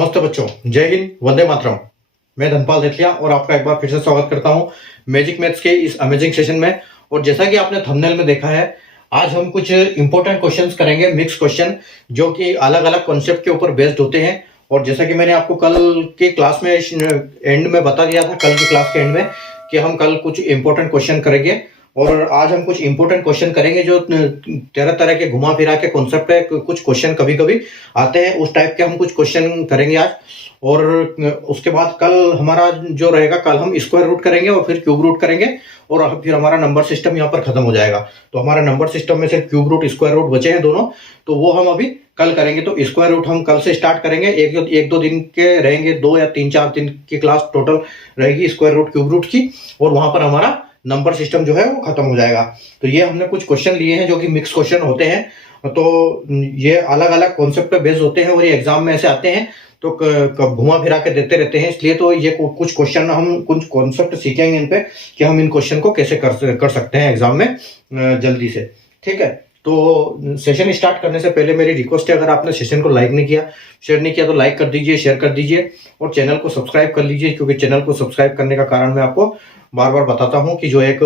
नमस्ते बच्चों, जय हिंद, वंदे मातरम। मैं धनपाल देथिया और आपका एक बार फिर से स्वागत करता हूं मैजिक मैथ्स के इस अमेजिंग सेशन में। और जैसा कि आपने थंबनेल में देखा है, आज हम कुछ इंपॉर्टेंट क्वेश्चंस करेंगे, मिक्स क्वेश्चन, जो कि अलग अलग कॉन्सेप्ट के ऊपर बेस्ड होते हैं। और जैसा कि मैंने आपको कल के क्लास में एंड में बता दिया था, कल की क्लास के एंड में, कि हम कल कुछ इंपॉर्टेंट क्वेश्चन करेंगे। और आज हम कुछ इंपॉर्टेंट क्वेश्चन करेंगे जो तरह तरह के घुमा फिरा के कॉन्सेप्ट है। कुछ क्वेश्चन कभी कभी आते हैं, उस टाइप के हम कुछ क्वेश्चन करेंगे आज। और उसके बाद कल हमारा जो रहेगा, कल हम स्क्वायर रूट करेंगे और फिर क्यूब रूट करेंगे, और फिर हमारा नंबर सिस्टम यहाँ पर खत्म हो जाएगा। तो हमारा नंबर सिस्टम में सिर्फ क्यूब रूट स्क्वायर रूट बचे हैं दोनों, तो वो हम अभी कल करेंगे। तो स्क्वायर रूट हम कल से स्टार्ट करेंगे। एक दो दिन के रहेंगे, 2 या 3-4 दिन की क्लास टोटल रहेगी स्क्वायर रूट क्यूब रूट की, और वहां पर हमारा नंबर सिस्टम जो है वो खत्म हो जाएगा। तो ये हमने कुछ क्वेश्चन लिए हैं जो कि मिक्स क्वेश्चन होते हैं। तो ये अलग अलग कॉन्सेप्ट पे बेस्ड होते हैं और ये एग्जाम में ऐसे आते हैं, तो घुमा फिरा के देते रहते हैं। इसलिए तो ये कुछ क्वेश्चन, हम कुछ कॉन्सेप्ट सीखेंगे इन पे कि हम इन क्वेश्चन को कैसे कर सकते हैं एग्जाम में जल्दी से। ठीक है, तो सेशन स्टार्ट करने से पहले मेरी रिक्वेस्ट है, अगर आपने सेशन को लाइक नहीं किया, शेयर नहीं किया, तो लाइक कर दीजिए, शेयर कर दीजिए, और चैनल को सब्सक्राइब कर लीजिए। क्योंकि चैनल को सब्सक्राइब करने का कारण मैं आपको बार बार बताता हूँ कि जो एक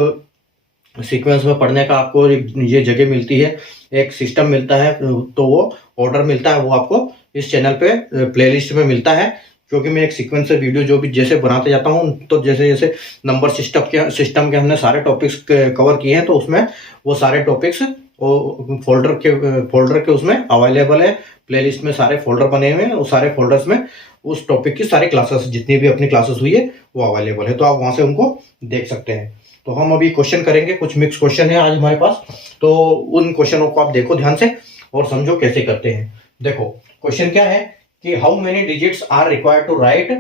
सीक्वेंस में पढ़ने का आपको ये जगह मिलती है, एक सिस्टम मिलता है, तो वो ऑर्डर मिलता है, वो आपको इस चैनल पे प्लेलिस्ट में मिलता है। क्योंकि मैं एक सीक्वेंस से वीडियो जो भी जैसे बनाते जाता हूँ, तो जैसे जैसे नंबर सिस्टम के हमने सारे टॉपिक्स कवर किए हैं, तो उसमें वो सारे टॉपिक्स वो फोल्डर के उसमें अवेलेबल है। प्लेलिस्ट में सारे फोल्डर बने हुए हैं, उस सारे फोल्डर्स में उस टॉपिक की सारी क्लासेस, जितनी भी अपनी क्लासेस हुई है, वो अवेलेबल है, तो आप वहां से उनको देख सकते हैं। तो हम अभी क्वेश्चन करेंगे, कुछ मिक्स क्वेश्चन है आज हमारे पास, तो उन क्वेश्चनों को आप देखो ध्यान से और समझो कैसे करते हैं। देखो क्वेश्चन क्या है कि how many digits are required to write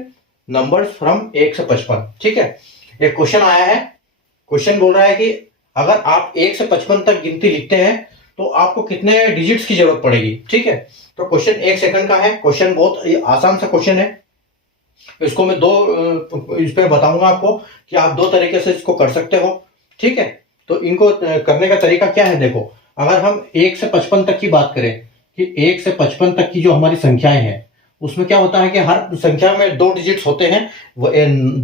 numbers from 1 से 55। ठीक है, एक क्वेश्चन आया है। क्वेश्चन बोल रहा है कि अगर आप 1 से 55 तक गिनती लिखते हैं तो आपको कितने डिजिट्स की जरूरत पड़ेगी। ठीक है, तो क्वेश्चन 1 सेकंड का है। क्वेश्चन बहुत आसान सा क्वेश्चन है। इसको मैं इस पे बताऊंगा आपको कि आप 2 तरीके से इसको कर सकते हो। ठीक है, तो इनको करने का तरीका क्या है। देखो, अगर हम 1 से 55 तक की बात करें, कि 1 से 55 तक की जो हमारी संख्याएं हैं, उसमें क्या होता है कि हर संख्या में 2 डिजिट्स होते हैं,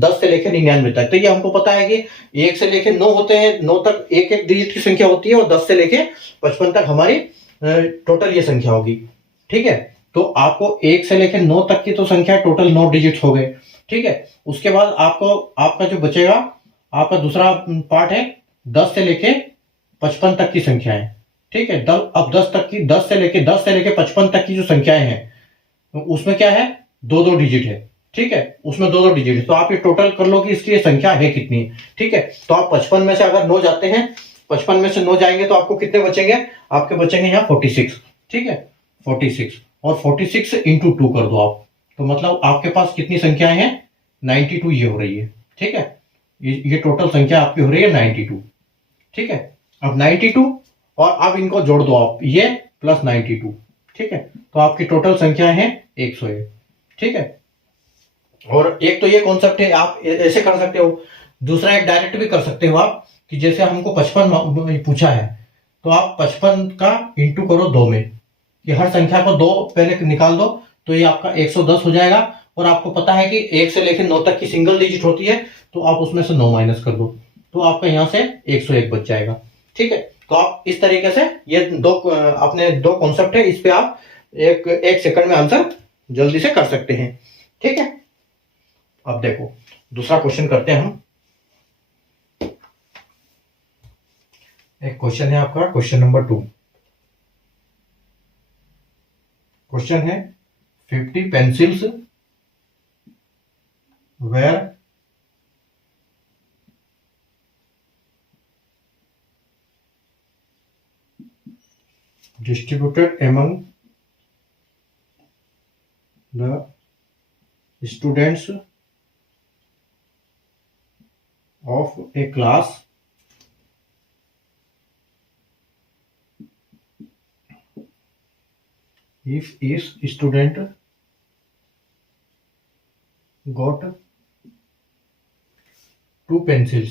10 से लेकर 99 तक। तो ये हमको पता है कि 1 से लेकर 9 होते हैं, 9 तक एक एक डिजिट की संख्या होती है, और 10 से लेकर 55 तक हमारी टोटल ये संख्या होगी। ठीक है, तो आपको 1 से लेकर 9 तक की तो संख्या टोटल 9 डिजिट्स हो गए। ठीक है, उसके बाद आपको आपका जो बचेगा, आपका दूसरा पार्ट है 10 से लेके 55 तक की संख्याएं। ठीक है, अब 10 से लेके 55 तक की जो संख्याएं हैं, तो उसमें क्या है, 2-2 डिजिट है। ठीक है, उसमें 2-2 डिजिट है, तो आप ये टोटल कर लो कि इसकी ये संख्या है कितनी। ठीक है, तो आप 55 में से अगर 9 जाते हैं, 55 में से 9 जाएंगे तो आपको कितने बचेंगे, आपके बचेंगे यहाँ 46। ठीक है, 46, और 46 इंटू 2 कर दो आप, तो मतलब आपके पास कितनी संख्याएं हैं, 92 ये हो रही है। ठीक है, ये टोटल संख्या आपकी हो रही है 92। ठीक है, अब 92, और अब इनको जोड़ दो आप, ये प्लस 92। ठीक है, तो आपकी टोटल संख्या है 101। ठीक है, और एक तो ये कॉन्सेप्ट है, आप ऐसे कर सकते हो। दूसरा एक डायरेक्ट भी कर सकते हो आप, कि जैसे हमको 55 पूछा है, तो आप 55 का इंटू करो 2 में, कि हर संख्या को 2 पहले निकाल दो, तो ये आपका 110 हो जाएगा। और आपको पता है कि 1 से लेकर 9 तक की सिंगल डिजिट होती है, तो आप उसमें से 9 माइनस कर दो, तो आपका यहां से 101 बच जाएगा। ठीक है, तो आप इस तरीके से ये अपने 2 कॉन्सेप्ट है, इस पे आप एक सेकंड में आंसर जल्दी से कर सकते हैं। ठीक है, अब देखो दूसरा क्वेश्चन करते हैं हम। एक क्वेश्चन है आपका, क्वेश्चन नंबर 2। क्वेश्चन है 50 pencils were distributed among the students of a class if each student got 2 pencils.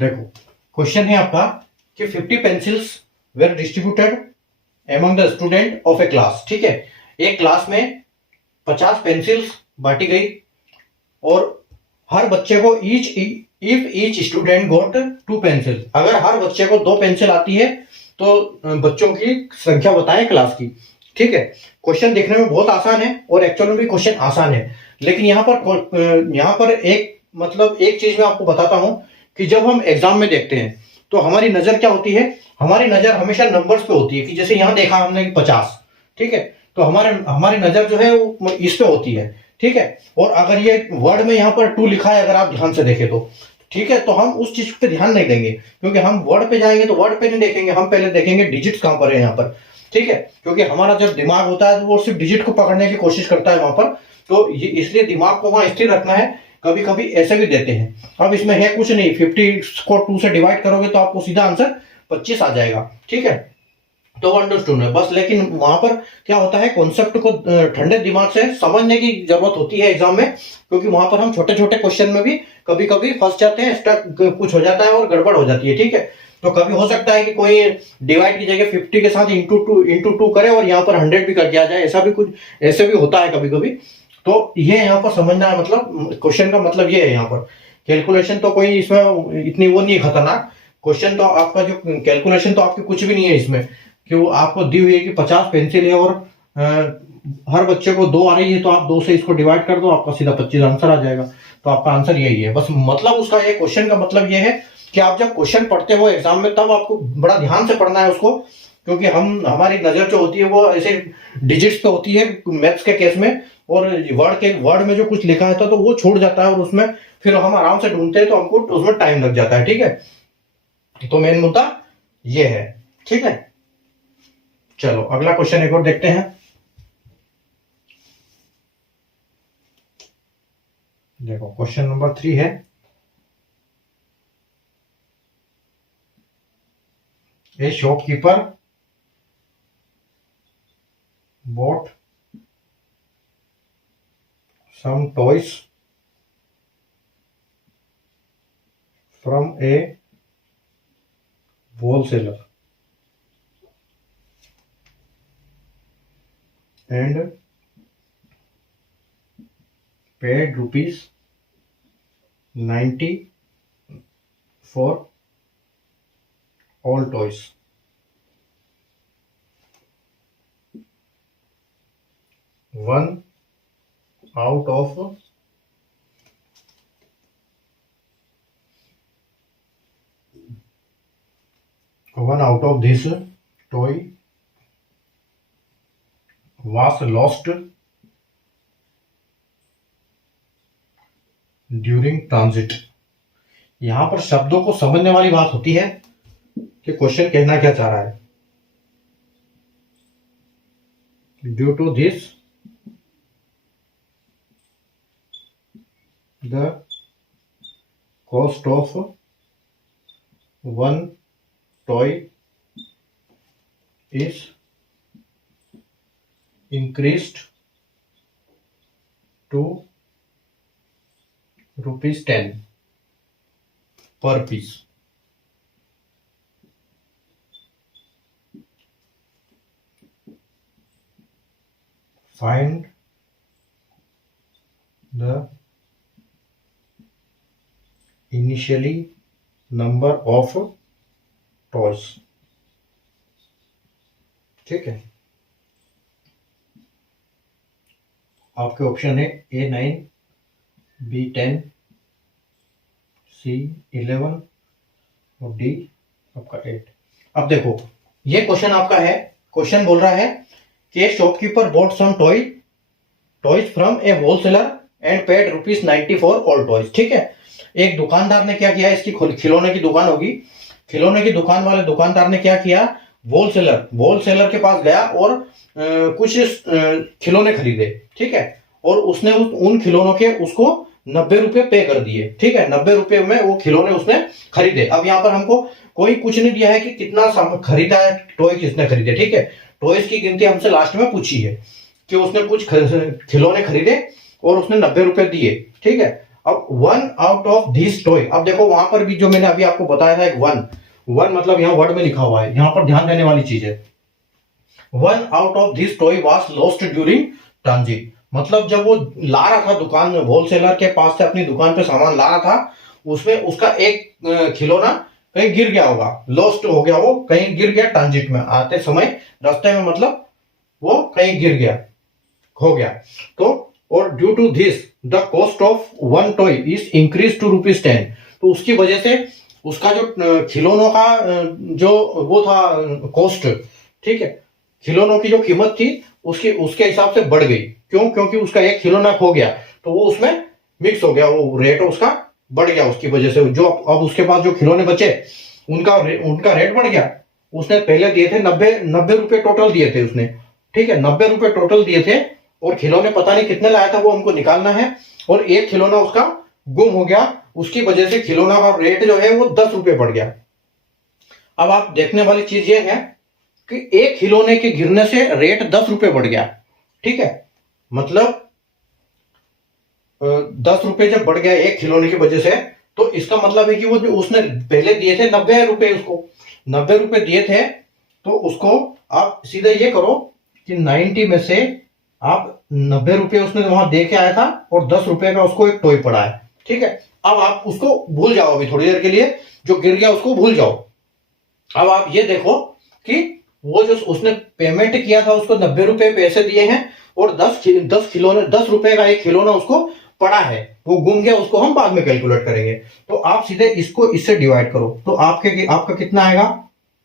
देखो क्वेश्चन है आपका कि 50 pencils were distributed among the student of a class. ठीक है, एक क्लास में 50 पेंसिल्स बांटी गई और हर बच्चे को if each student got 2 pencil, अगर हर बच्चे को 2 पेंसिल आती है तो बच्चों की संख्या बताएं क्लास की। ठीक है, क्वेश्चन देखने में बहुत आसान है और एक्चुअल में भी क्वेश्चन आसान है, लेकिन यहाँ पर एक चीज मैं आपको बताता हूं कि जब हम एग्जाम में देखते हैं तो हमारी नजर क्या होती है, हमारी नजर हमेशा नंबर्स पे होती है कि जैसे यहाँ देखा हमने 50। ठीक है, तो हमारी नजर जो है वो इस पे होती है। ठीक है, और अगर ये वर्ड में यहाँ पर 2 लिखा है, अगर आप ध्यान से देखें तो ठीक है, तो हम उस चीज पे ध्यान नहीं देंगे, क्योंकि हम वर्ड पे जाएंगे तो वर्ड पे नहीं देखेंगे, हम पहले देखेंगे डिजिट्स कहां पर है यहाँ पर। ठीक है, क्योंकि हमारा जब दिमाग होता है तो वो सिर्फ डिजिट को पकड़ने की कोशिश करता है वहां पर, तो ये इसलिए दिमाग को वहां स्थिर रखना है। कभी कभी ऐसे भी देते हैं। अब इसमें है कुछ नहीं, 50 को 2 से डिवाइड करोगे तो आपको सीधा आंसर 25 आ जाएगा। ठीक है, तो अंडरस्टूड है बस, लेकिन वहां पर क्या होता है, कॉन्सेप्ट को ठंडे दिमाग से समझने की जरूरत होती है एग्जाम में, क्योंकि वहां पर हम छोटे छोटे क्वेश्चन में भी कभी कभी फंस जाते हैं, स्टक कुछ हो जाता है और गड़बड़ हो जाती है। ठीक है, तो कभी हो सकता है कि कोई डिवाइड की जगह 50 के साथ इंटू टू करे और यहाँ पर 100 भी करके आ जाए, ऐसा भी कुछ ऐसे भी होता है कभी कभी। तो ये यहाँ पर समझना है, मतलब क्वेश्चन का मतलब ये है, यहाँ पर कैलकुलेशन तो कोई इसमें इतनी वो नहीं है खतरनाक। क्वेश्चन तो आपका जो कैलकुलेशन तो आपकी कुछ भी नहीं है इसमें, कि वो आपको दी हुई है कि 50 पेंसिल है और हर बच्चे को 2 आ रही है, तो आप 2 से इसको डिवाइड कर दो, आपका सीधा 25 आंसर आ जाएगा। तो आपका आंसर यही है बस। मतलब उसका ये क्वेश्चन का मतलब ये है कि आप जब क्वेश्चन पढ़ते हो एग्जाम में तब आपको बड़ा ध्यान से पढ़ना है उसको, क्योंकि हमारी नजर जो होती है वो ऐसे डिजिट्स पे होती है मैथ्स के केस में, और वर्ड में जो कुछ लिखा रहता है तो वो छूट जाता है और उसमें फिर हम आराम से ढूंढते हैं तो हमको उसमें टाइम लग जाता है। ठीक है, तो मेन मुद्दा ये है। ठीक है, चलो अगला क्वेश्चन एक और देखते हैं। देखो क्वेश्चन नंबर 3 है, ए shopkeeper bought some toys from a wholesaler and paid ₹90 for all toys. One out of this toy was lost during transit। यहां पर शब्दों को समझने वाली बात होती है कि क्वेश्चन कहना क्या चाह रहा है। Due to this the cost of one toy is increased to ₹10 per piece। Find the initially number of toys। ठीक है, आपके ऑप्शन है A9, B10, C11 और D आपका 8। अब देखो ये क्वेश्चन आपका है, क्वेश्चन बोल रहा है कि shopkeeper bought some toys from a wholesaler and paid ₹90 for all toys. ठीक है, एक दुकानदार ने क्या किया, इसकी खिलौने की दुकान होगी, खिलौने की दुकान वाले दुकानदार ने क्या किया, होलसेलर के पास गया और कुछ खिलौने खरीदे। ठीक है, और उसने उन खिलौनों के उसको ₹90 पे कर दिए। ठीक है, ₹90 में वो खिलौने उसने खरीदे। अब यहाँ पर हमको कोई कुछ नहीं दिया है कि कितना खरीदा है, टॉय किसने खरीदे। ठीक है, टॉयज की गिनती हमसे लास्ट में पूछी है कि उसने कुछ खिलौने खरीदे और उसने ₹90 दिए। ठीक है, अब one out of this toy, अब देखो वहां पर भी जो मैंने अभी आपको बताया था एक वन, वन मतलब यहाँ वर्ड में लिखा हुआ है, यहाँ पर ध्यान देने वाली चीज है। One out of this toy was lost during transit, मतलब जब वो ला रहा था दुकान में, होलसेलर के पास से अपनी दुकान पे सामान ला रहा था, उसमें उसका एक खिलौना कहीं गिर गया होगा, लॉस्ट हो गया, वो कहीं गिर गया ट्रांजिट में आते समय, रास्ते में, मतलब वो कहीं गिर गया, हो गया। तो और due to this the cost of one toy is increase to ₹10, तो उसकी वजह से उसका जो खिलौनों का जो वो था कॉस्ट, ठीक है, खिलौनों की जो कीमत थी उसके उसके हिसाब से बढ़ गई। क्यों? क्योंकि उसका एक खिलौना खो गया तो वो उसमें मिक्स हो गया, वो रेट उसका बढ़ गया, उसकी वजह से जो अब उसके पास जो खिलौने बचे उनका रेट बढ़ गया। उसने पहले दिए थे 90 रुपए टोटल दिए थे उसने, ठीक है, 90 रुपए टोटल दिए थे, और खिलौने पता नहीं कितने लाया था वो हमको निकालना है, और एक खिलौना उसका गुम हो गया, उसकी वजह से खिलौना का रेट जो है वो 10 रुपए बढ़ गया। अब आप देखने वाली चीज ये है कि एक खिलौने के गिरने से रेट 10 रुपए बढ़ गया, ठीक है, मतलब 10 रुपए जब बढ़ गया एक खिलौने की वजह से, तो इसका मतलब है कि वो जो उसने पहले दिए थे 90 रुपए, उसको 90 रुपए दिए थे, तो उसको आप सीधे ये करो कि 90 में से आप 90 रुपए उसने वहां दे के आया था और 10 रुपए का उसको एक टॉय पड़ा है, ठीक है। अब आप उसको भूल जाओ, अभी थोड़ी देर के लिए जो गिर गया उसको भूल जाओ। अब आप ये देखो कि वो जो उसने पेमेंट किया था उसको 90 रुपए पैसे दिए हैं, और 10 खिलौने, 10 रुपए का एक खिलौना उसको पड़ा है, वो गुम गया, उसको हम बाद में कैलकुलेट करेंगे। तो आप सीधे इसको इससे डिवाइड करो, तो आपका कितना आएगा,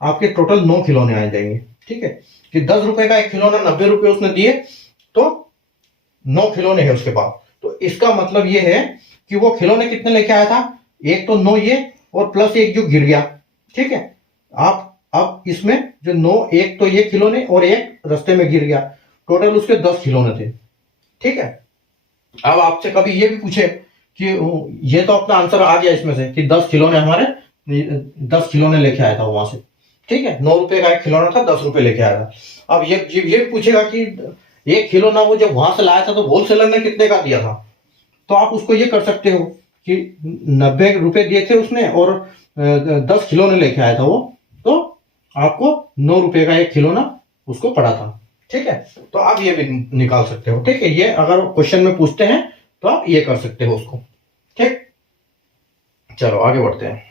आपके टोटल 9 खिलौने आ जाएंगे, ठीक है, कि 10 रुपए का एक खिलौना, 90 रुपए उसने दिए, तो 9 खिलौने हैं उसके पास। तो इसका मतलब ये है कि वो खिलौने कितने लेके आया था, एक तो 9 ये, और प्लस एक जो गिर गया, ठीक है। आप अब इसमें जो 9, एक तो ये खिलौने और एक रास्ते में गिर गया, टोटल उसके 10 खिलौने थे, ठीक है। अब आपसे कभी ये भी पूछे कि ये तो अपना आंसर आ गया इसमें से कि 10 खिलौने हमारे, 10 खिलौने लेके आया था वहां से, ठीक है, 9 रुपए का एक खिलौना था, 10 रुपए लेके आया था। अब ये पूछेगा कि एक खिलौना वो जब वहां से लाया था तो होलसेलर ने कितने का दिया था, तो आप उसको ये कर सकते हो कि 90 रुपए दिए थे उसने और 10 खिलौने लेके आया था वो, तो आपको 9 रुपए का एक खिलौना उसको पड़ा था, ठीक है। तो आप ये भी निकाल सकते हो, ठीक है, ये अगर क्वेश्चन में पूछते हैं तो आप ये कर सकते हो उसको, ठीक। चलो आगे बढ़ते हैं।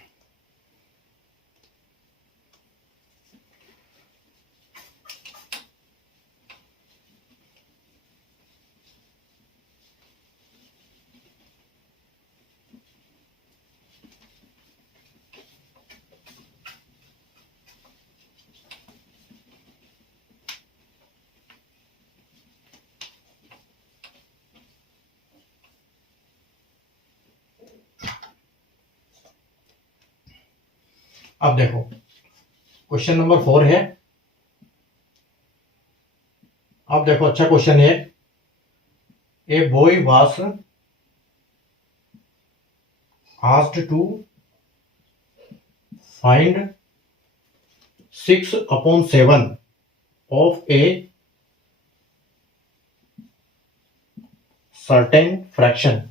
अब देखो क्वेश्चन नंबर 4 है। अब देखो अच्छा क्वेश्चन है। A boy was asked to find 6/7 of a certain fraction,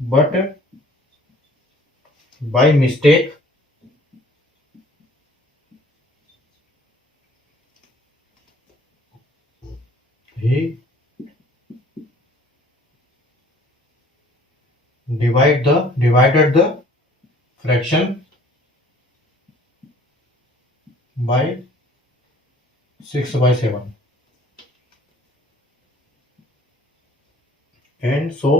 but by mistake he divided the fraction by 6/7, and so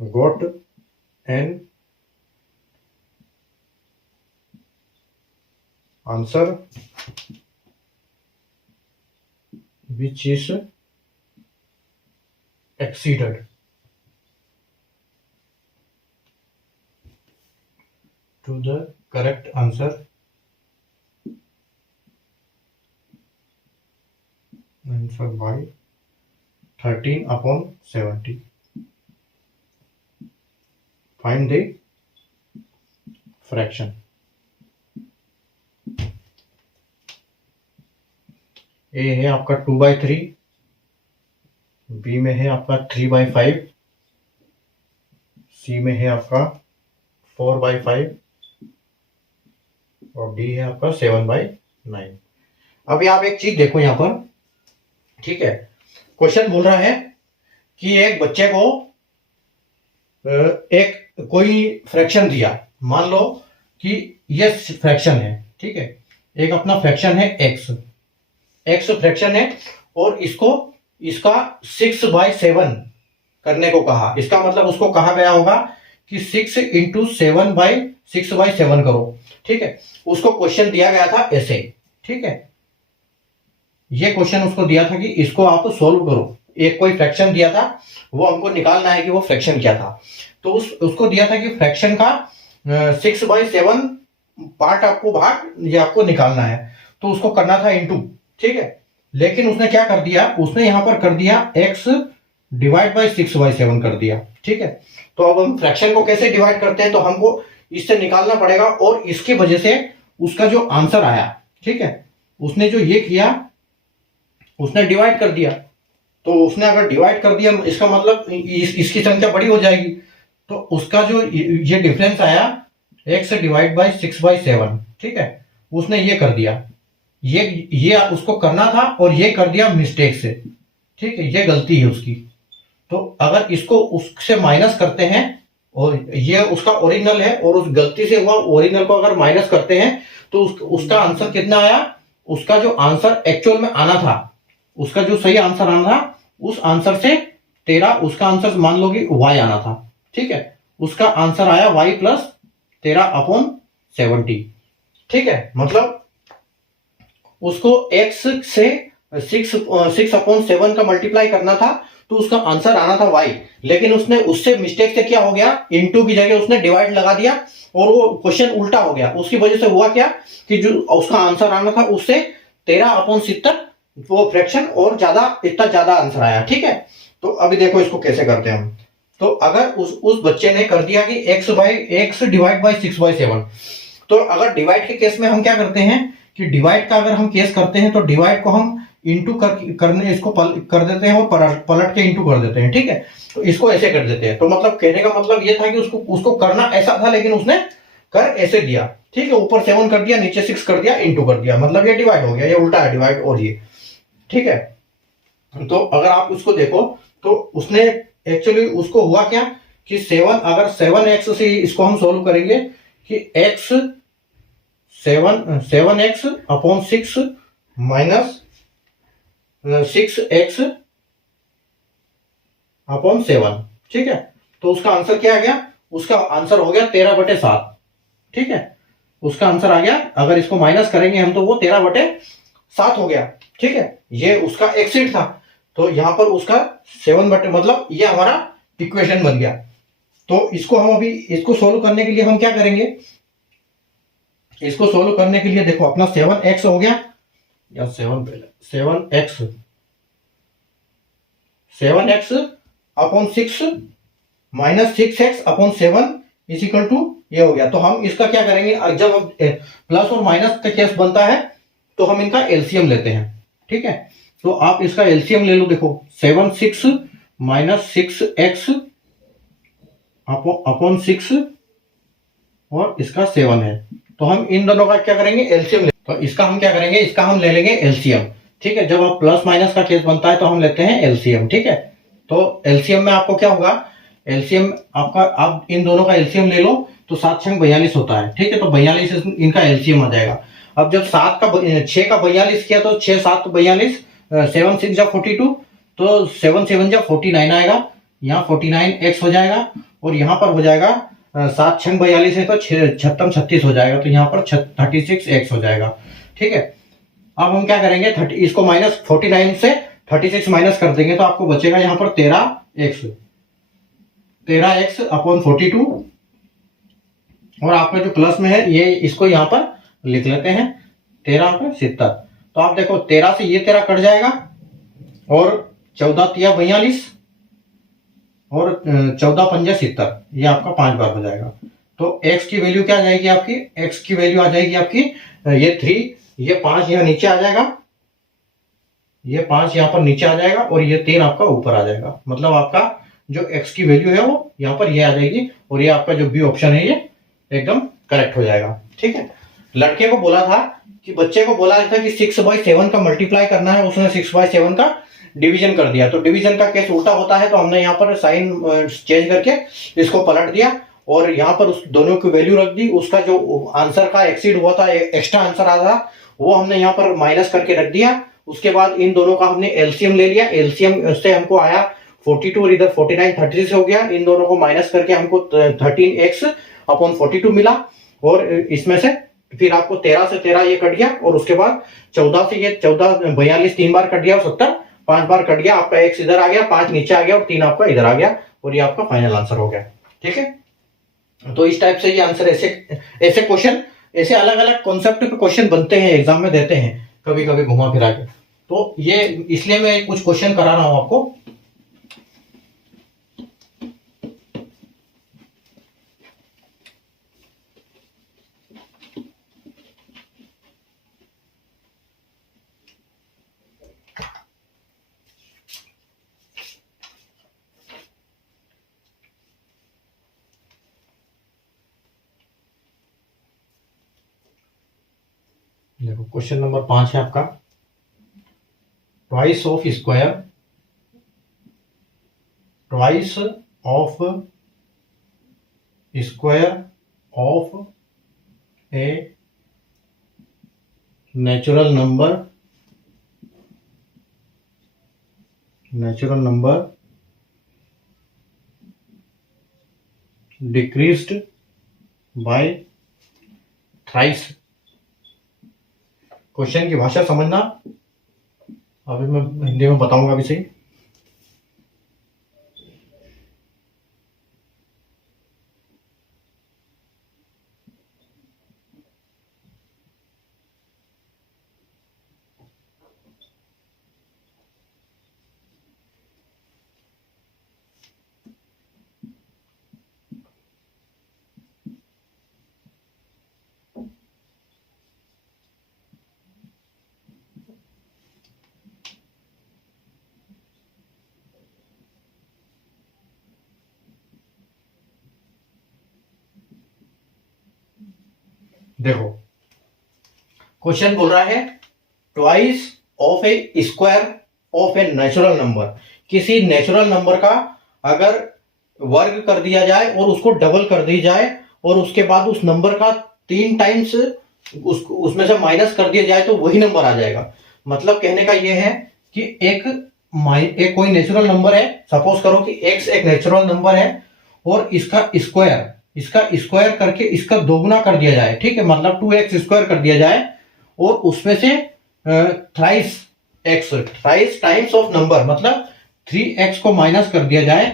got an answer which is exceeded to the correct answer by 13/70. Find the fraction. ए है आपका 2/3, B में है आपका 3/5, सी में है आपका 4/5 और D है आपका 7/9। अभी आप एक चीज देखो यहां पर, ठीक है। क्वेश्चन बोल रहा है कि एक बच्चे को एक कोई फ्रैक्शन दिया, मान लो कि ये फ्रैक्शन है, ठीक है। एक अपना फ्रैक्शन है एक्स फ्रैक्शन है और इसको इसका 6/7 करने को कहा। इसका मतलब उसको कहा गया होगा कि 6 इंटू 6/7 करो, ठीक है। उसको क्वेश्चन दिया गया था ऐसे, ठीक है। ये क्वेश्चन उसको दिया था कि इसको आप सोल्व करो। एक कोई फ्रैक्शन दिया था, वो हमको निकालना है कि वो फ्रैक्शन क्या था। तो उसको दिया था कि फ्रैक्शन का 6/7 पार्ट आपको भाग ये आपको निकालना है, तो उसको करना था इंटू, ठीक है। लेकिन उसने क्या कर दिया, उसने यहां पर कर दिया x डिवाइड बाई 6/7 कर दिया, ठीक है। तो अब हम फ्रैक्शन को कैसे डिवाइड करते हैं, तो हमको इससे निकालना पड़ेगा और इसकी वजह से उसका जो आंसर आया, ठीक है, उसने जो ये किया उसने डिवाइड कर दिया। तो उसने अगर डिवाइड कर दिया इसका मतलब इसकी संख्या बड़ी हो जाएगी, तो उसका जो ये डिफरेंस आया x डिवाइड बाई 6/7, ठीक है, उसने ये कर दिया। ये उसको करना था और ये कर दिया मिस्टेक से, ठीक है, ये गलती है उसकी। तो अगर इसको उससे माइनस करते हैं और ये उसका ओरिजिनल है और उस गलती से हुआ ओरिजिनल को अगर माइनस करते हैं तो उसका आंसर कितना आया, उसका जो आंसर एक्चुअल में आना था, उसका जो सही आंसर आना था उस आंसर से 13, उसका आंसर मान लो कि y आना था, ठीक है। उसका आंसर आया y प्लस 13/70, ठीक है। मतलब उसको x से 6/7 का मल्टीप्लाई करना था तो उसका आंसर आना था y, लेकिन उसने उससे मिस्टेक से क्या हो गया, इनटू की जगह उसने डिवाइड लगा दिया और वो क्वेश्चन उल्टा हो गया। उसकी वजह से हुआ क्या कि जो उसका आंसर आना था उससे 13/70 वो फ्रैक्शन और इतना ज्यादा आंसर आया, ठीक है। तो अभी देखो इसको कैसे करते हैं हम। तो अगर उस बच्चे ने कर दिया कि x डिवाइड बाई 6/7, तो अगर डिवाइड के केस में हम क्या करते हैं कि डिवाइड का अगर हम केस करते हैं तो डिवाइड को हम इंटू करने इसको कर देते हैं और पलट के इंटू कर देते हैं, ठीक है। तो इसको ऐसे कर देते हैं। तो मतलब कहने का मतलब ये था कि उसको करना ऐसा था लेकिन उसने कर ऐसे दिया, ठीक है। ऊपर 7 कर दिया, नीचे 6 कर दिया, इंटू कर दिया, मतलब ये डिवाइड हो गया, ये उल्टा है डिवाइड और ये, ठीक है। तो अगर आप उसको देखो तो उसने एक्चुअली उसको हुआ क्या कि 7, अगर 7x से इसको हम सोल्व करेंगे कि x 7x/6 माइनस 6x/7, ठीक है। तो उसका आंसर क्या आ गया, उसका आंसर हो गया 13/7, ठीक है। उसका आंसर आ गया, अगर इसको माइनस करेंगे हम तो वो 13/7 हो गया, ठीक है। ये उसका एक्सिट था, तो यहां पर उसका 7 मतलब ये हमारा इक्वेशन बन गया। तो इसको हम अभी इसको सोल्व करने के लिए हम क्या करेंगे, इसको सोल्व करने के लिए देखो अपना 7x हो गया या 7x/6 minus 6x/7 is equal to ये हो गया। तो हम इसका क्या करेंगे, जब प्लस और माइनस का केस बनता है तो हम इनका एलसीएम लेते हैं, ठीक है। तो आप इसका एलसीएम ले लो, देखो 7/6 माइनस 6x/6 और इसका 7 है। तो हम इन दोनों का क्या करेंगे, एलसीएम ले। तो इसका हम क्या करेंगे, इसका हम ले लेंगे एलसीएम, ठीक है। जब आप प्लस माइनस का केस बनता है तो हम लेते हैं एलसीएम, ठीक है। तो एलसीएम में आपको क्या होगा, एलसीएम आपका, आप इन दोनों का एलसीएम ले लो तो 7×6 42 होता है, ठीक है। तो 42 इनका एलसीएम आ जाएगा। अब जब 6 का 42 किया तो 6×7 42, 7×6 = 42, तो 7×7 = 49 आएगा। यहाँ 49x हो जाएगा और यहाँ पर हो जाएगा 7×6 42 है तो 6×6 36 हो जाएगा, तो यहाँ पर 36x हो जाएगा, ठीक है। अब हम क्या करेंगे, इसको माइनस 49 से 36 माइनस कर देंगे तो आपको बचेगा यहाँ पर 13x/42 और आपका जो प्लस में है ये इसको यहाँ पर लिख लेते हैं 13×70। तो आप देखो 13 से ये 13 कट जाएगा और 14×3 = 42 और 14×5 = 70, ये आपका 5 बार हो जाएगा। तो x की वैल्यू क्या आ जाएगी आपकी, x की वैल्यू आ जाएगी आपकी ये 3, ये 5 यहाँ नीचे आ जाएगा, ये 5 यहाँ पर नीचे आ जाएगा और ये 3 आपका ऊपर आ जाएगा। मतलब आपका जो x की वैल्यू है वो यहाँ पर ये आ जाएगी और ये आपका जो बी ऑप्शन है ये एकदम करेक्ट हो जाएगा। ठीक है, लड़के को बोला था कि बच्चे को बोला था कि 6/7 का मल्टीप्लाई करना है, उसने 6/7 का डिवीजन कर दिया। तो डिवीजन का केस उल्टा होता है, तो हमने यहाँ पर साइन चेंज करके इसको पलट दिया और यहाँ पर उस दोनों की वैल्यू रख दी। उसका जो आंसर का एक्सीड हुआ था, एक्स्ट्रा आंसर आ रहा वो हमने यहाँ पर माइनस करके रख दिया। उसके बाद इन दोनों का हमने एलसीएम ले लिया, एलसीएम से हमको आया 42 और इधर 49 36 हो गया। इन दोनों को माइनस करके हमको 13x/42 मिला और इसमें से फिर आपको 13 से 13 ये कट गया और उसके बाद 14 से ये 14 42 3 बार कट गया और 70 5 बार कट गया। आपका x इधर आ गया, 5 नीचे आ गया और 3 आपका इधर आ गया और ये आपका फाइनल आंसर हो गया। ठीक है, तो इस टाइप से ये आंसर ऐसे क्वेश्चन, ऐसे अलग अलग कॉन्सेप्ट पे क्वेश्चन बनते हैं, एग्जाम में देते हैं कभी कभी घुमा फिरा के। तो ये इसलिए मैं कुछ क्वेश्चन करा रहा हूं आपको। देखो क्वेश्चन नंबर 5 है आपका, twice of square, twice of square of a natural number decreased bye thrice. Question की भाषा समझना, अभी मैं हिंदी में बताऊंगा अभी सही। देखो क्वेश्चन बोल रहा है twice of A square of a natural number. किसी नेचुरल नंबर का अगर वर्ग कर दिया जाए और उसको डबल कर दी जाए और उसके बाद उस नंबर का 3 टाइम्स उसमें से माइनस कर दिया जाए तो वही नंबर आ जाएगा। मतलब कहने का यह है कि एक कोई नेचुरल नंबर है, सपोज करो कि x एक नेचुरल नंबर है और इसका स्क्वायर करके इसका दोगुना कर दिया जाए। ठीक है, मतलब 2x स्क्वायर कर दिया जाए और उसमें से थ्राइस टाइम्स ऑफ नंबर, मतलब 3x को माइनस कर दिया जाए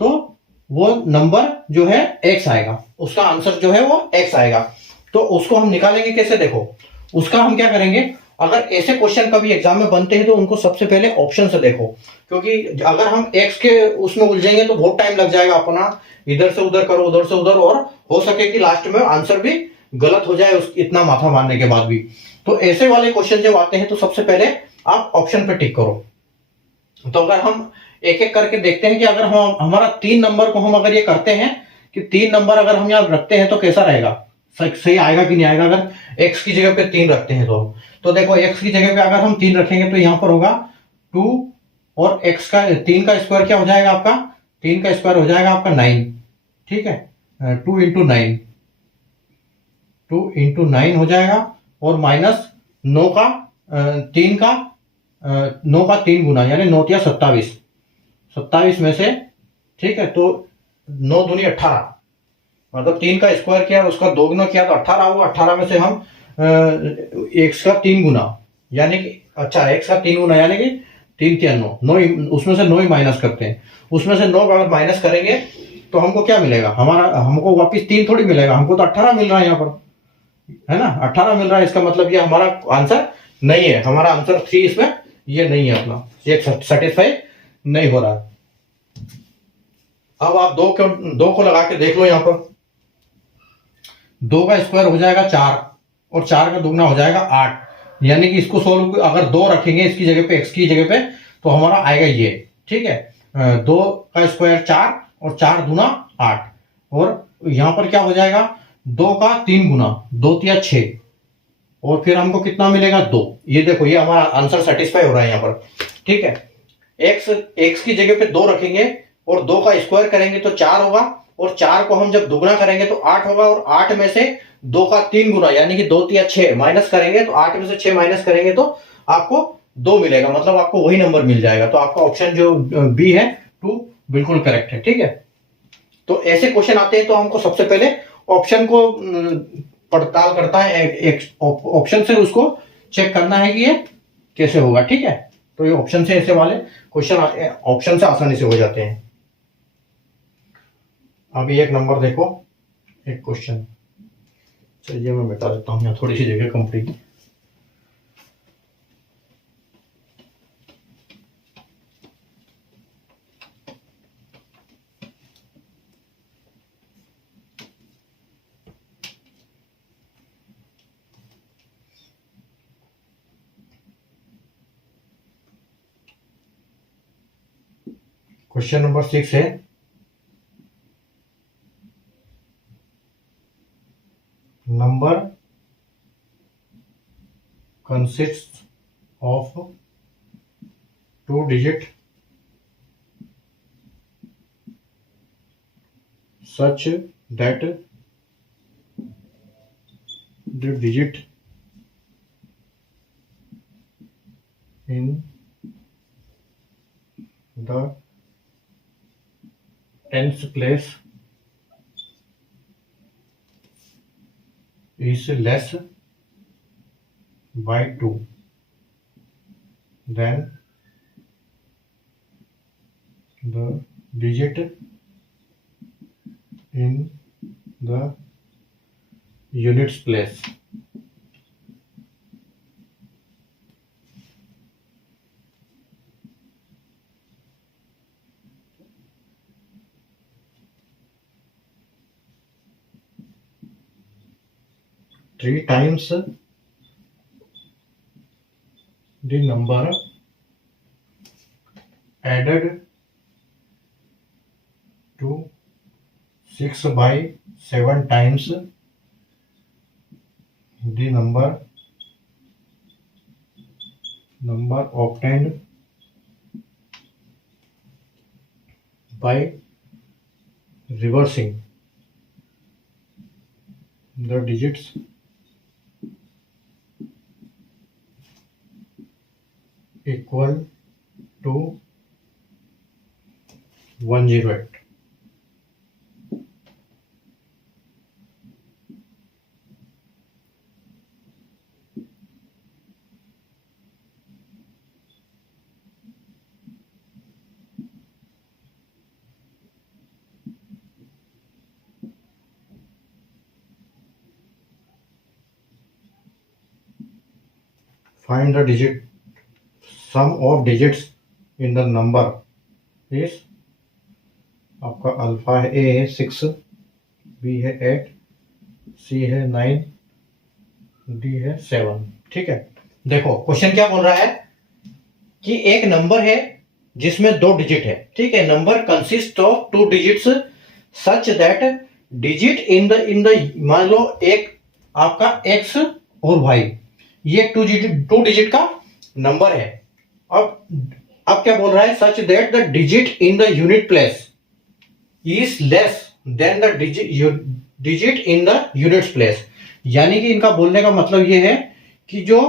तो वो नंबर जो है x आएगा, उसका आंसर जो है वो x आएगा। तो उसको हम निकालेंगे कैसे? देखो उसका हम क्या करेंगे, अगर ऐसे क्वेश्चन कभी एग्जाम में बनते हैं तो उनको सबसे पहले ऑप्शन से देखो, क्योंकि अगर हम x के उसमें उलझेंगे तो बहुत टाइम लग जाएगा अपना, इधर से उधर करो उधर से उधर, और हो सके कि लास्ट में आंसर भी गलत हो जाए इतना माथा मारने के बाद भी। तो ऐसे वाले क्वेश्चन जब आते हैं तो सबसे पहले आप ऑप्शन पे टिक करो। तो अगर हम एक एक करके देखते हैं कि अगर हम हमारा 3 नंबर को हम अगर ये करते हैं कि 3 नंबर अगर हम यहाँ रखते हैं तो कैसा रहेगा, सही आएगा कि नहीं आएगा। अगर x की जगह पे 3 रखते हैं तो देखो x की जगह पे अगर हम 3 रखेंगे तो यहाँ पर होगा 2 और x का 3 का स्क्वायर क्या हो जाएगा आपका, 3 का स्क्वायर हो जाएगा आपका 9। ठीक है, 2 इंटू 9 हो जाएगा और माइनस 9 का 3 गुना यानी 9 या 27 में से। ठीक है, तो 9 दूनी 18, मतलब 3 का स्क्वायर किया उसका 2 गुना किया तो 18 हुआ। 18 में से हम x का 3 गुना यानी कि x का 3 गुना यानी कि 3 3 9, उसमें से 9 ही माइनस करते हैं। उसमें से 9 अगर माइनस करेंगे तो हमको क्या मिलेगा, हमको वापस 3 थोड़ी मिलेगा, हमको तो 18 मिल रहा है यहाँ पर, है ना, 18 मिल रहा है। इसका मतलब ये हमारा आंसर नहीं है, हमारा आंसर 3 इसमें ये नहीं है, अपना ये सेटिस्फाई नहीं हो रहा। अब आप 2 को लगा के देख लो, यहाँ पर 2 का स्क्वायर हो जाएगा 4 और 4 का दुगना हो जाएगा 8। यानी कि इसको सोल्व अगर 2 रखेंगे इसकी जगह पे, x की जगह पे, तो हमारा आएगा ये, ठीक है। 2 का स्क्वायर 4 और 4 दूना 8, और यहां पर क्या हो जाएगा 2 का 3 गुना, 2 तिया 6, और फिर हमको कितना मिलेगा 2। ये देखो ये हमारा आंसर सेटिस्फाई हो रहा है यहाँ पर, ठीक है। x की जगह पे 2 रखेंगे और 2 का स्क्वायर करेंगे तो 4 होगा, और 4 को हम जब दुगना करेंगे तो 8 होगा, और 8 में से 2 का 3 गुना यानी कि 2 तिया 6 माइनस करेंगे तो 8 में से 6 माइनस करेंगे तो आपको 2 मिलेगा, मतलब आपको वही नंबर मिल जाएगा। तो आपका ऑप्शन जो बी है 2 बिल्कुल करेक्ट है, ठीक है। तो ऐसे क्वेश्चन आते हैं तो हमको सबसे पहले ऑप्शन को पड़ताल करता है, एक ऑप्शन से उसको चेक करना है कि ये कैसे होगा, ठीक है। तो ये ऑप्शन से ऐसे वाले क्वेश्चन ऑप्शन से आसानी से हो जाते हैं। अभी एक नंबर देखो, एक क्वेश्चन, चलिए मैं बता देता हूँ, यहाँ थोड़ी सी जगह कम पड़ेगी। क्वेश्चन नंबर 6 है, number consists of 2 digit such that the digit in the tens place is less by 2 then the digit in the units place. Three times the number added to 6 by 7 times the number obtained by reversing the digits equal to 108. Find the digit sum of digits in the number is, आपका alpha है, ए है 6, B है 8, सी है 9, D है 7, ठीक है। देखो question क्या बोल रहा है कि एक नंबर है जिसमें 2 डिजिट है, ठीक है। Number consist of 2 digits such that digit in the मान लो एक आपका x और y, ये 2 डिजिट का नंबर है। अब क्या बोल रहा है, such that the digit in the unit place is less than the digit in the units place. यानी कि इनका बोलने का मतलब ये है कि जो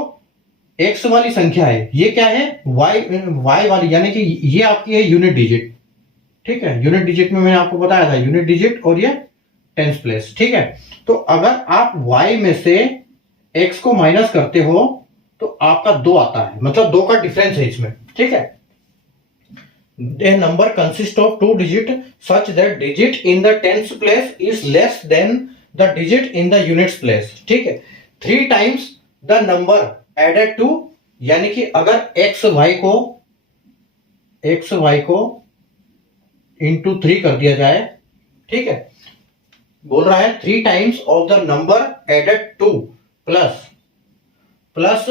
x वाली संख्या है ये क्या है, y वाली, यानी कि ये आपकी है यूनिट डिजिट, ठीक है। यूनिट डिजिट में मैंने आपको बताया था यूनिट डिजिट और ये टेंस प्लेस, ठीक है। तो अगर आप y में से x को माइनस करते हो तो आपका 2 आता है, मतलब 2 का डिफरेंस है इसमें, ठीक है। A number consists of 2 digit such that digit in the tens place is less than the digit in the units place, ठीक है। 3 times the number added to, यानी कि अगर x y को into 3 कर दिया जाए, ठीक है। बोल रहा है 3 times of the number added to plus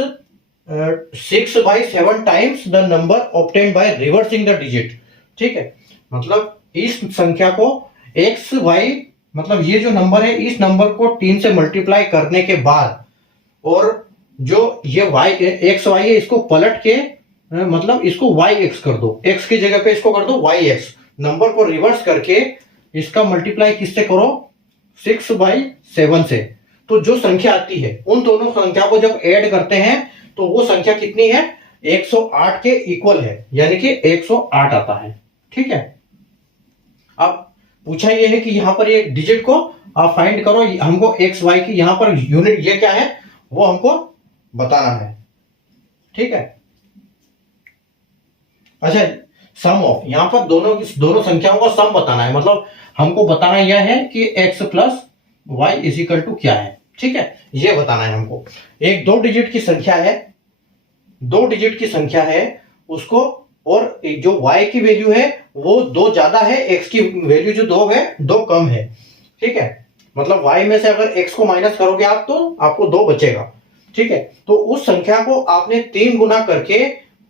6/7 times the number obtained by reversing the digit. ठीक है, मतलब इस संख्या को एक्स वाई, मतलब ये जो नंबर है इस नंबर को 3 से मल्टीप्लाई करने के बाद, और जो ये वाई एक्स वाई है इसको पलट के मतलब इसको वाई एक्स कर दो, एक्स की जगह पे इसको कर दो वाई एक्स, नंबर को रिवर्स करके इसका मल्टीप्लाई किससे करो 6/7 से। तो जो संख्या आती है उन दोनों संख्या को जब ऐड करते हैं तो वो संख्या कितनी है 108 के इक्वल है, यानी कि 108 आता है। ठीक है, अब पूछा ये है कि यहां पर ये डिजिट को आप फाइंड करो, हमको एक्स वाई की यहां पर यूनिट ये क्या है वो हमको बताना है। ठीक है, अच्छा सम ऑफ, यहां पर दोनों संख्याओं का सम बताना है, मतलब हमको बताना यह है कि x plus y is equal to क्या है। ठीक है, ये बताना है हमको। एक 2 डिजिट की संख्या है, 2 डिजिट की संख्या है उसको, और जो y की वैल्यू है वो 2 ज्यादा है, x की वैल्यू जो 2 है 2 कम है। ठीक है, मतलब y में से अगर x को माइनस करोगे आप तो आपको 2 बचेगा। ठीक है, तो उस संख्या को आपने 3 गुना करके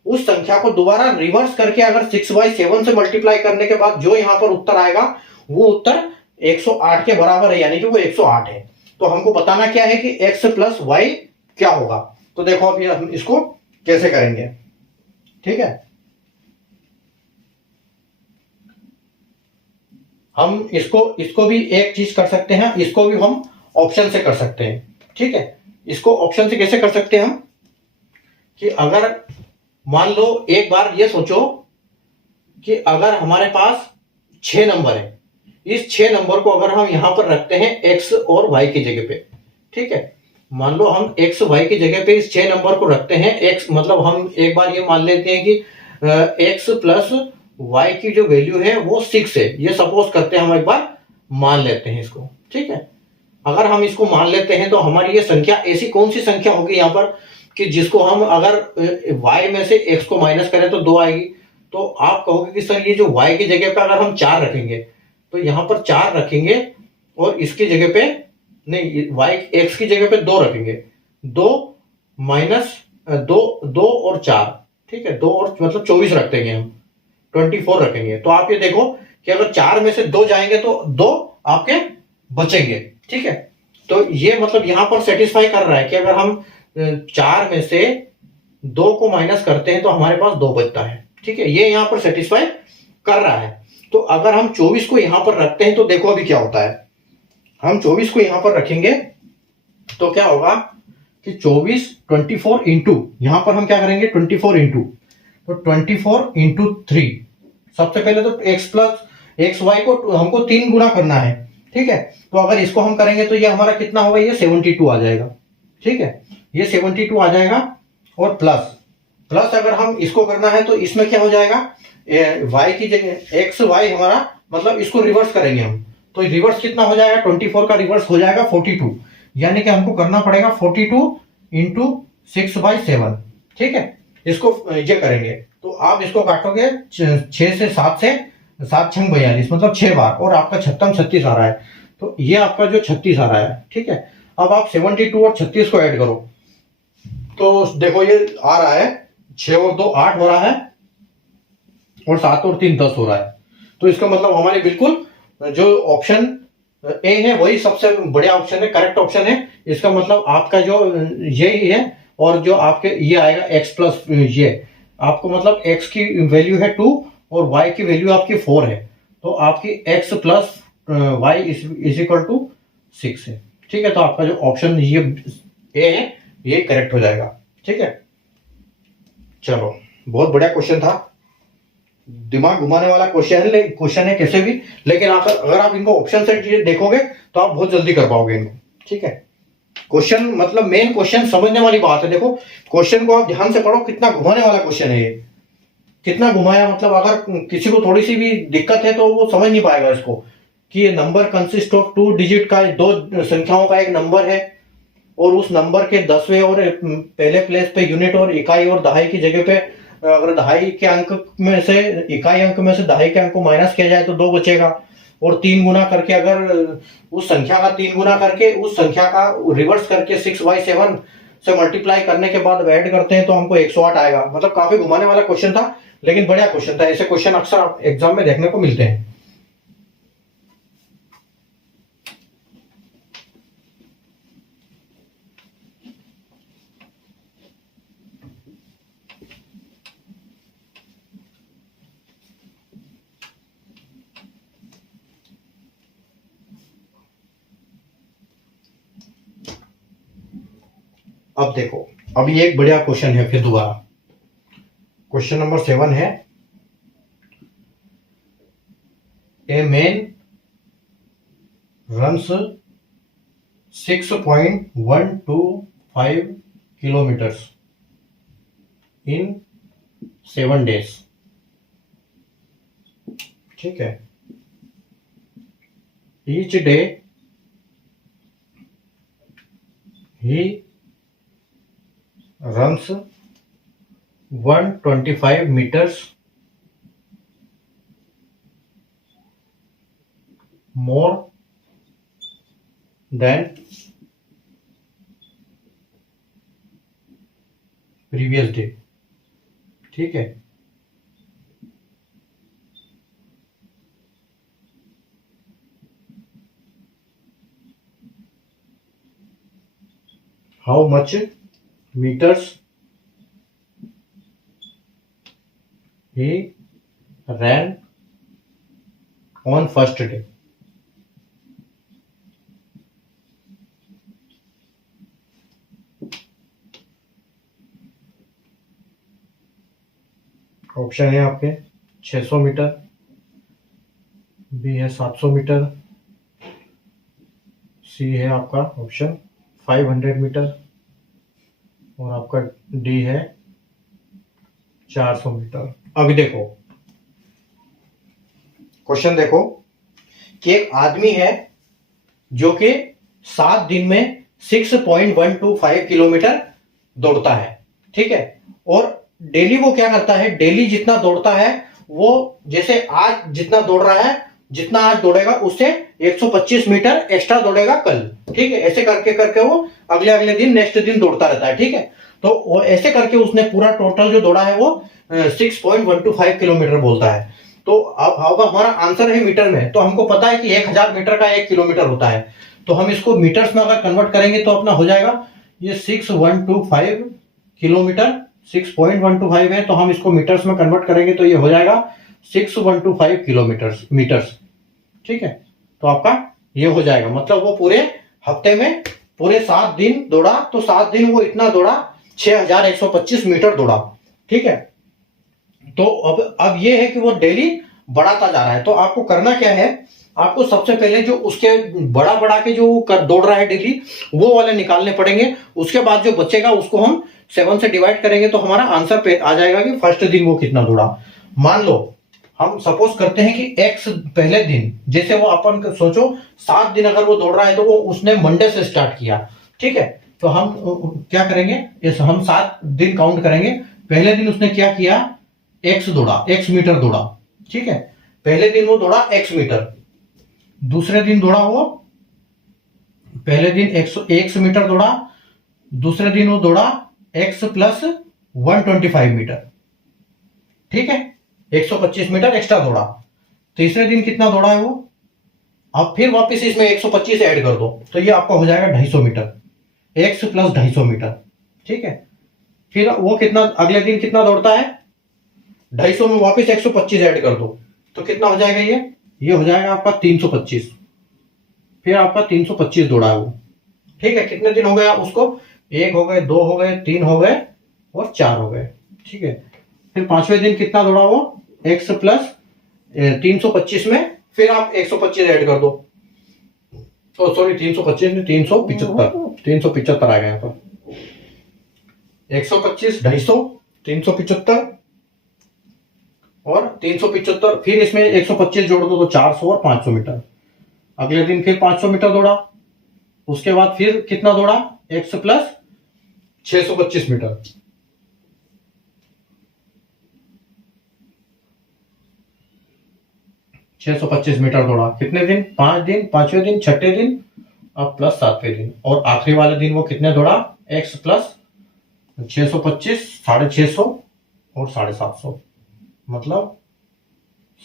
उस संख्या को दोबारा रिवर्स करके अगर 6/7 से मल्टीप्लाई करने के बाद जो यहां पर उत्तर आएगा वो उत्तर 108 के बराबर है, यानी कि वो 108 है। तो हमको बताना क्या है कि x प्लस वाई क्या होगा। तो देखो अभी हम इसको कैसे करेंगे। ठीक है, हम इसको भी एक चीज कर सकते हैं, इसको भी हम ऑप्शन से कर सकते हैं। ठीक है, इसको ऑप्शन से कैसे कर सकते हैं हम, कि अगर मान लो एक बार ये सोचो कि अगर हमारे पास 6 नंबर है, इस 6 नंबर को अगर हम यहां पर रखते हैं x और y की जगह पे। ठीक है, मान लो हम x y की जगह पे इस 6 नंबर को रखते हैं, x मतलब हम एक बार ये मान लेते हैं कि x प्लस y की जो वैल्यू है वो 6 है, ये सपोज करते हैं, हम एक बार मान लेते हैं इसको। ठीक है, अगर हम इसको मान लेते हैं तो हमारी ये संख्या ऐसी कौन सी संख्या होगी यहाँ पर कि जिसको हम अगर y में से x को माइनस करें तो 2 आएगी। तो आप कहोगे कि सर ये जो y की जगह पे अगर हम 4 रखेंगे तो यहाँ पर 4 रखेंगे और इसकी जगह पे नहीं, y x की जगह पे 2 रखेंगे, 2 माइनस 2 और 4। ठीक है, 2 और मतलब 24 रख देंगे हम, 24 रखेंगे। तो आप ये देखो कि अगर 4 में से 2 जाएंगे तो 2 आपके बचेंगे। ठीक है, तो ये मतलब यहां पर सेटिस्फाई कर रहा है कि अगर हम 4 में से 2 को माइनस करते हैं तो हमारे पास 2 बचता है। ठीक है, ये यहां पर सेटिस्फाई कर रहा है। तो अगर हम 24 को यहां पर रखते हैं तो देखो अभी क्या होता है, हम 24 को यहां पर रखेंगे तो क्या होगा कि 24 इंटू, यहां पर हम क्या करेंगे 24 इंटू, तो 24 इंटू 3, सबसे पहले तो x प्लस एक्स वाई को हमको 3 गुना करना है। ठीक है, तो अगर इसको हम करेंगे तो ये हमारा कितना होगा, ये 72 आ जाएगा। ठीक है, ये 72 आ जाएगा, और प्लस अगर हम इसको करना है तो इसमें क्या हो जाएगा, y की जगह एक्स वाई हमारा, मतलब इसको रिवर्स करेंगे हम तो रिवर्स कितना हो जाएगा, 24 का रिवर्स हो जाएगा 42, यानी कि हमको करना पड़ेगा 42 इंटू 6/7। ठीक है, इसको ये करेंगे तो आप इसको काटोगे 6 से 7 से 7 छंग 42, मतलब 6 बार, और आपका 36 आ रहा है। तो ये आपका जो 36 आ रहा है। ठीक है, अब आप 72 और 36 को ऐड करो तो देखो ये आ रहा है 6 और 2 8 हो रहा है, और 7 और 3 10 हो रहा है। तो इसका मतलब हमारे बिल्कुल जो ऑप्शन ए है वही सबसे बढ़िया ऑप्शन है, करेक्ट ऑप्शन है। इसका मतलब आपका जो यही है, और जो आपके ये आएगा x प्लस, ये आपको मतलब x की वैल्यू है 2 और y की वैल्यू आपकी 4 है, तो आपकी x plus y is equal to 6 है। ठीक है, तो आपका जो ऑप्शन ये ए है ये करेक्ट हो जाएगा। ठीक है, चलो बहुत बढ़िया क्वेश्चन था, दिमाग घुमाने वाला क्वेश्चन है कैसे भी, लेकिन अगर आप इनको ऑप्शन से देखोगे तो आप बहुत जल्दी कर पाओगे इनको। ठीक है, क्वेश्चन मतलब मेन क्वेश्चन समझने वाली बात है। देखो क्वेश्चन को आप ध्यान से पढ़ो, कितना घुमाने वाला क्वेश्चन है ये, कितना घुमाया, मतलब अगर किसी को थोड़ी सी भी दिक्कत है तो वो समझ नहीं पाएगा इसको, कि ये नंबर कंसिस्ट ऑफ 2 डिजिट का, 2 संख्याओं का एक नंबर है, और उस नंबर के 10वें और पहले प्लेस पे यूनिट और इकाई और दहाई की जगह पे अगर दहाई के अंक में से, इकाई अंक में से दहाई के अंक को माइनस किया जाए तो 2 बचेगा, और 3 गुना करके अगर उस संख्या का 3 गुना करके उस संख्या का रिवर्स करके 6/7 से मल्टीप्लाई करने के बाद ऐड करते हैं तो हमको 108 आएगा। मतलब काफी घुमाने वाला क्वेश्चन था, लेकिन बढ़िया क्वेश्चन था। ऐसे क्वेश्चन अक्सर एग्जाम में देखने को मिलते हैं। अब देखो, अब ये एक बढ़िया क्वेश्चन है फिर दोबारा। क्वेश्चन नंबर 7 है, a man runs 6.125 kilometres in 7 days। ठीक है, ईच डे ही runs 125 meters more than previous day। ठीक है, how much meters he ran on first day। Option है आपके 600 मीटर, बी है 700 मीटर, सी है आपका ऑप्शन 500 मीटर और आपका डी है 400 मीटर। अभी देखो क्वेश्चन देखो कि एक आदमी है जो कि 7 दिन में 6.125 किलोमीटर दौड़ता है। ठीक है, और डेली वो क्या करता है, डेली जितना दौड़ता है वो, जैसे आज जितना दौड़ रहा है, जितना आज दौड़ेगा उससे 125 मीटर एक्स्ट्रा दौड़ेगा कल। ठीक है, ऐसे करके करके वो अगले अगले दिन नेक्स्ट दिन दौड़ता रहता है। ठीक है, तो वो ऐसे करके उसने पूरा टोटल जो दौड़ा है वो 6.125 किलोमीटर बोलता है। तो अब हमारा आंसर है मीटर में, तो हमको पता है कि 1000 मीटर का 1 किलोमीटर होता है। तो हम इसको मीटर्स में अगर कन्वर्ट करेंगे तो अपना हो जाएगा ये 6125 किलोमीटर। 6.125 है, तो हम इसको मीटर्स में कन्वर्ट करेंगे तो ये हो जाएगा 6125 किलोमीटर्स मीटर्स। ठीक है, तो आपका ये हो जाएगा, मतलब वो पूरे हफ्ते में पूरे 7 दिन दौड़ा, तो 7 दिन वो इतना दौड़ा, 6125 मीटर दौड़ा। ठीक है, तो अब ये है कि वो डेली बढ़ाता जा रहा है। तो आपको करना क्या है, आपको सबसे पहले जो उसके बड़ा बड़ा के जो दौड़ रहा है डेली, वो वाले निकालने पड़ेंगे। उसके बाद जो बचेगा उसको हम 7 से डिवाइड करेंगे तो हमारा आंसर पे आ जाएगा कि फर्स्ट दिन वो कितना दौड़ा। मान लो हम सपोज करते हैं कि एक्स पहले दिन, जैसे वो अपन सोचो 7 दिन अगर वो दौड़ रहा है तो वो उसने मंडे से स्टार्ट किया। ठीक है, तो हम क्या करेंगे, इस हम 7 दिन काउंट करेंगे। पहले दिन उसने क्या किया, एक्स दौड़ा, एक्स मीटर दौड़ा। ठीक है, पहले दिन वो दौड़ा एक्स मीटर। दूसरे दिन दौड़ा वो, पहले दिन एक्स मीटर दौड़ा, दूसरे दिन वो दौड़ा एक्स प्लस 125 मीटर। ठीक है, 125 मीटर एक्स्ट्रा दौड़ा। तीसरे दिन कितना दौड़ा है वो, अब फिर वापस इसमें 125 ऐड कर दो तो ये आपका हो जाएगा 250 मीटर, एक्स प्लस 250 मीटर। ठीक है, फिर वो कितना अगले दिन कितना दौड़ता है, 250 में वापस 125 ऐड कर दो तो कितना हो जाएगा, ये हो जाएगा आपका 325। फिर आपका 325 दौड़ा है वो। ठीक है, कितने दिन हो गया उसको, 1 हो गए, 2 हो गए, 3 हो गए और 4 हो गए। ठीक है, फिर 5वें दिन कितना दौड़ा वो, एक्स प्लस 325 में फिर आप 125 ऐड कर दो। तो सॉरी 325 में 375 आ गया यहाँ पर। 125, 250, 375 और 375, फिर इसमें 125 जोड़ दो तो 400 और 500 मीटर। अगले दिन फिर 500 मीटर दौड़ा, उसके बाद फिर कितना दौड़ा, एक्स प्लस 625 मीटर। $625 मीटर दौड़ा, कितने दिन, 5 दिन, 5वें दिन, 6ठे दिन, अब प्लस 7वें दिन, और आखिरी वाले दिन वो कितने दौड़ा, x प्लस 625, 650 और 750, मतलब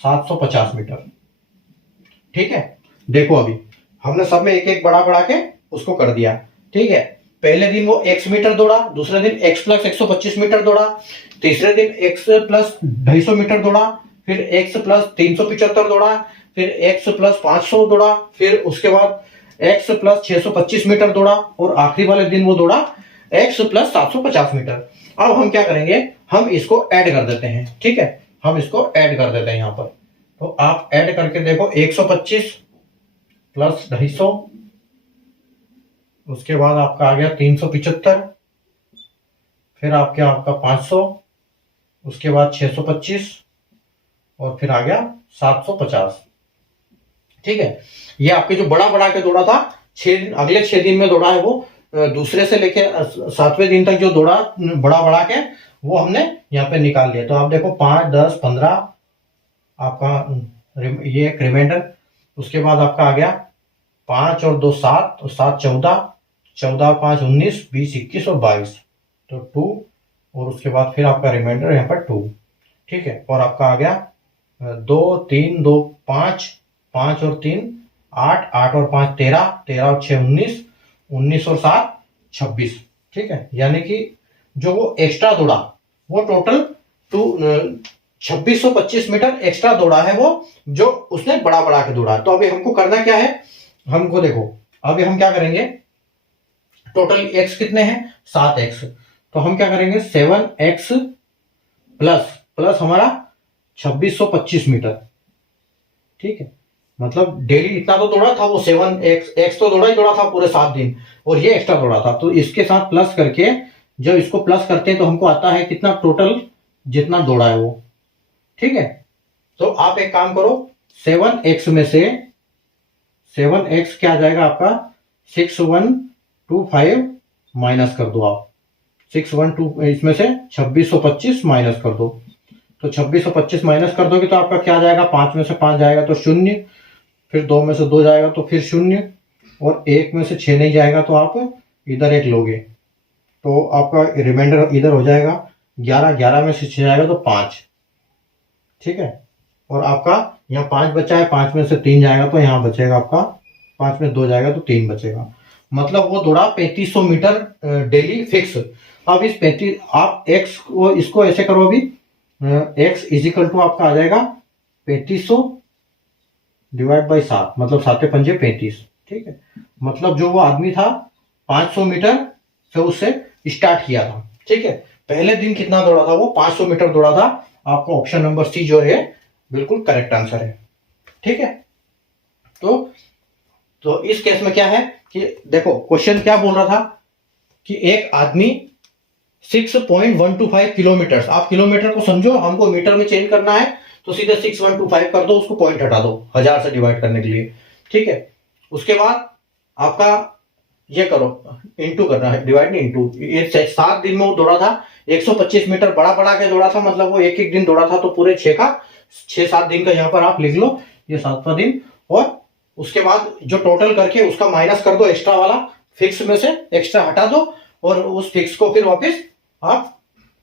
750 मीटर। ठीक है, देखो अभी हमने सब में एक एक बढ़ा बढ़ा के उसको कर दिया। ठीक है, पहले दिन वो x मीटर दौड़ा, दूसरे दिन x प्लस 125 मीटर दौड़ा, तीसरे दिन x प्लस 250 मीटर दौड़ा, फिर x प्लस 375 दौड़ा, फिर x प्लस 500 दौड़ा, फिर उसके बाद x प्लस 625 मीटर दौड़ा, और आखिरी वाले दिन वो दौड़ा x प्लस 750 मीटर। अब हम क्या करेंगे, हम इसको ऐड कर देते हैं। ठीक है, हम इसको ऐड कर देते हैं यहाँ पर। तो आप ऐड करके देखो, 125 प्लस 250, उसके बाद आपका आ गया 375, फिर आपका 500, उसके बाद 625, और फिर आ गया 750। ठीक है, ये आपके जो बड़ा बड़ा के दौड़ा था 6 दिन, अगले 6 दिन में दौड़ा है वो, दूसरे से लेके 7वें दिन तक जो दौड़ा बड़ा बड़ा के, वो हमने यहाँ पे निकाल लिया। तो आप देखो 5, 10, 15 आपका ये एक रिमाइंडर, उसके बाद आपका आ गया 5 और 2 7, और 7 14, 14 और 5 19, 20 21 और 22, तो 2, और उसके बाद फिर आपका रिमाइंडर यहाँ पर 2। ठीक है, और आपका आ गया 2 3 2 5, 5 और 3 8, 8 और 5 13, 13 और 6 19, 19 और 7 26। ठीक है, यानी कि जो वो एक्स्ट्रा दौड़ा वो टोटल 2625 मीटर एक्स्ट्रा दौड़ा है वो, जो उसने बड़ा बड़ा के दौड़ा। तो अभी हमको करना क्या है, हमको देखो अभी हम क्या करेंगे, टोटल x कितने हैं 7x, तो हम क्या करेंगे 7x प्लस हमारा 2625 मीटर। ठीक है, मतलब डेली इतना तो दौड़ा था वो, 7x तो दौड़ा ही दौड़ा था पूरे 7 दिन, और ये एक्स्ट्रा दौड़ा था। तो इसके साथ प्लस करके जब इसको प्लस करते हैं तो हमको आता है कितना टोटल जितना दौड़ा है वो। ठीक है, तो आप एक काम करो, 7x में से 7x क्या आ जाएगा आपका 6125 माइनस कर दो आप, 612 इसमें से 2625 माइनस कर दो। तो 2625 माइनस कर दोगे तो आपका क्या जाएगा, 5 में से 5 जाएगा तो 0, फिर 2 में से 2 जाएगा तो फिर 0, और 1 में से 6 नहीं जाएगा तो आप इधर 1 लोगे, तो आपका रिमाइंडर इधर हो जाएगा 11, 11 में से 6 जाएगा तो 5। ठीक है, और आपका यहाँ 5 बचा है, 5 में से 3 जाएगा तो यहाँ बचेगा आपका, 5 में 2 जाएगा तो 3 बचेगा, मतलब वो दौड़ा 3500 मीटर डेली फिक्स। अब इस 35 आप x को इसको ऐसे करो, अभी x इजिकल टू आपका आ जाएगा 3500 डिवाइड बाई 7, मतलब 7 पंजे 35। ठीक है, मतलब जो वो आदमी था 500 मीटर से उससे स्टार्ट किया था। ठीक है, पहले दिन कितना दौड़ा था वो 500 मीटर दौड़ा था। आपका ऑप्शन नंबर सी जो है बिल्कुल करेक्ट आंसर है। ठीक है, तो इस केस में क्या है कि देखो क्वेश्चन क्या बोल रहा था कि एक आदमी 6.125 किलोमीटर, आप किलोमीटर को समझो, हमको मीटर में चेंज करना है तो सीधे 6125 कर दो, उसको पॉइंट हटा दो 1000 से डिवाइड करने के लिए। ठीक है, उसके बाद आपका ये करो, इंटू करना है, डिवाइड नहीं इंटू। ये 7 दिन में वो दौड़ा था 125 मीटर, बड़ा बड़ा के दौड़ा था, मतलब वो एक एक दिन दौड़ा था, तो पूरे 6-7 दिन का यहाँ पर आप लिख लो, ये 7वां दिन, और उसके बाद जो टोटल करके उसका माइनस कर दो, एक्स्ट्रा वाला फिक्स में से एक्स्ट्रा हटा दो, और उस फिक्स को फिर वापस आप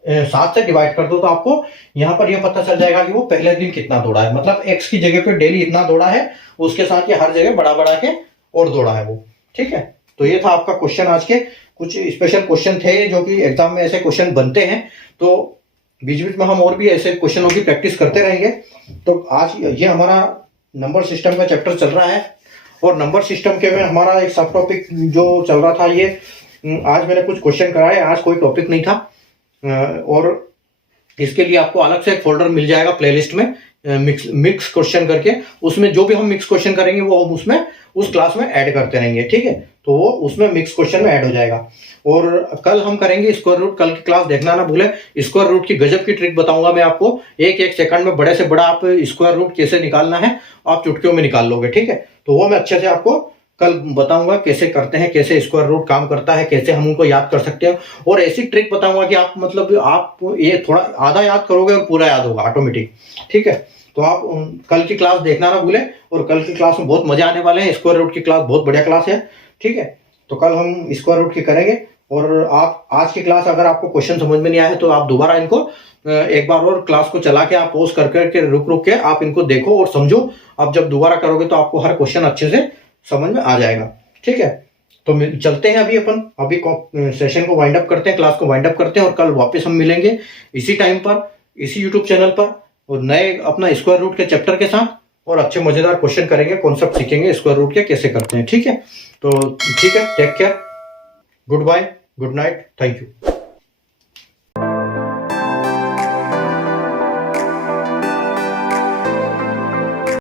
7 से डिवाइड कर दो, तो आपको यहाँ पर यह पता चल जाएगा कि वो पहले दिन कितना दौड़ा है, मतलब x की जगह पे डेली इतना दौड़ा है, उसके साथ ये हर जगह बड़ा बड़ा के और दौड़ा है वो। ठीक है, तो ये था आपका क्वेश्चन। आज के कुछ स्पेशल क्वेश्चन थे जो कि एग्जाम में ऐसे क्वेश्चन बनते हैं, तो बीच बीच में हम और भी ऐसे क्वेश्चनों की प्रैक्टिस करते रहेंगे। तो आज ये हमारा नंबर सिस्टम का चैप्टर चल रहा है, और नंबर सिस्टम के में हमारा एक सब टॉपिक जो चल रहा था, ये आज मैंने कुछ क्वेश्चन कराए, आज कोई टॉपिक नहीं था, और इसके लिए आपको अलग से एक फोल्डर मिल जाएगा प्लेलिस्ट में, मिक्स क्वेश्चन करके, उसमें जो भी हम मिक्स क्वेश्चन करेंगे वो हम उसमें उस क्लास में ऐड करते रहेंगे। ठीक है, तो वो उसमें मिक्स क्वेश्चन में ऐड हो जाएगा। और कल हम करेंगे स्क्वायर रूट, कल की क्लास देखना ना भूले, स्क्वायर रूट की गजब की ट्रिक बताऊंगा मैं आपको, एक सेकंड में बड़े से बड़ा आप स्क्वायर रूट कैसे निकालना है, आप चुटकियों में निकाल लोगे। ठीक है, तो वो मैं अच्छे से आपको कल बताऊंगा कैसे करते हैं, कैसे स्क्वायर रूट काम करता है, कैसे हम उनको याद कर सकते हैं, और ऐसी ट्रिक बताऊंगा कि आप मतलब आप ये थोड़ा आधा याद करोगे और पूरा याद होगा ऑटोमेटिक। ठीक है, तो आप कल की क्लास देखना ना भूले, और कल की क्लास में बहुत मजा आने वाले हैं, स्क्वायर रूट की क्लास बहुत बढ़िया क्लास है। ठीक है, तो कल हम स्क्वायर रूट की करेंगे, और आप आज की क्लास अगर आपको क्वेश्चन समझ में नहीं आया तो आप दोबारा इनको एक बार और क्लास को चला के आप पॉज कर करके रुक के आप इनको देखो और समझो। आप जब दोबारा करोगे तो आपको हर क्वेश्चन अच्छे से समझ में आ जाएगा। ठीक है, तो चलते हैं अभी सेशन को वाइंड अप करते हैं, क्लास को वाइंड अप करते हैं और कल वापस हम मिलेंगे इसी टाइम पर, इसी यूट्यूब चैनल पर, और नए अपना स्क्वायर रूट के चैप्टर के साथ और अच्छे मजेदार क्वेश्चन करेंगे, कॉन्सेप्ट सीखेंगे स्क्वायर रूट के कैसे करते हैं। ठीक है, तो ठीक है, take care, goodbye, good night, thank you.